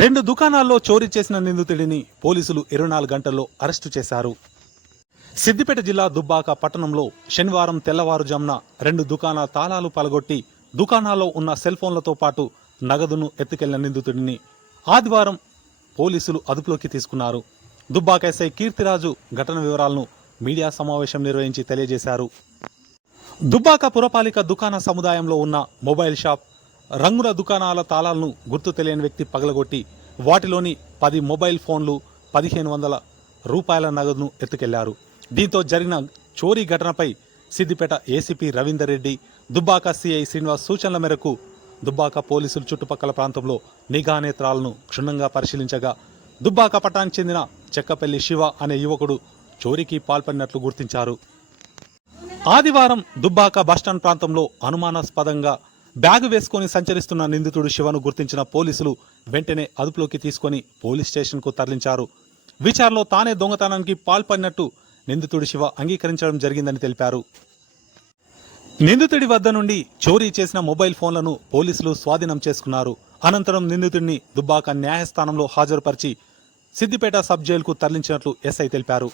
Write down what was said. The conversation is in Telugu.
రెండు దుకాణాల్లో చోరీ చేసిన నిందితుడిని పోలీసులు ఇరవై నాలుగు గంటల్లో అరెస్టు చేశారు. సిద్దిపేట జిల్లా దుబ్బాక పట్టణంలో శనివారం తెల్లవారుజామున రెండు దుకాణాల తాళాలు పలగొట్టి దుకాణాల్లో ఉన్న సెల్ ఫోన్లతో పాటు నగదును ఎత్తుకెళ్ళిన నిందితుడిని ఆదివారం పోలీసులు అదుపులోకి తీసుకున్నారు. దుబ్బాక ఎస్ఐ కీర్తిరాజు ఘటన వివరాలను మీడియా సమావేశం నిర్వహించి తెలియజేశారు. దుబ్బాక పురపాలిక దుకాణ సముదాయంలో ఉన్న మొబైల్ షాప్ రంగుల దుకాణాల తాళాలను గుర్తు తెలియని వ్యక్తి పగలగొట్టి వాటిలోని పది మొబైల్ ఫోన్లు పదిహేను వందల రూపాయల నగదును ఎత్తుకెళ్ళారు. దీంతో జరిగిన చోరీ ఘటనపై సిద్దిపేట ఏసీపీ రవీందర్ రెడ్డి దుబ్బాక సిఐ శ్రీనివాస్ సూచనల మేరకు దుబ్బాక పోలీసులు చుట్టుపక్కల ప్రాంతంలో నిఘా నేత్రాలను క్షుణ్ణంగా పరిశీలించగా దుబ్బాక పటానికి చెందిన చెక్కపల్లి శివ అనే యువకుడు చోరీకి పాల్పడినట్లు గుర్తించారు. ఆదివారం దుబ్బాక బస్టాండ్ ప్రాంతంలో అనుమానాస్పదంగా బ్యాగ్ వేసుకొని సంచరిస్తున్న నిందితుడు శివను గుర్తించిన పోలీసులు వెంటనే అదుపులోకి తీసుకొని పోలీస్ స్టేషన్కు తరలించారు. విచారణలో తానే దొంగతనానికి పాల్పడినట్టు నిందితుడు శివ అంగీకరించడం జరిగిందని తెలిపారు. నిందితుడి వద్ద నుండి చోరీ చేసిన మొబైల్ ఫోన్లను పోలీసులు స్వాధీనం చేసుకున్నారు. అనంతరం నిందితుడిని దుబ్బాక న్యాయస్థానంలో హాజరుపరిచి సిద్దిపేట సబ్ జైలుకు తరలించినట్లు ఎస్ఐ తెలిపారు.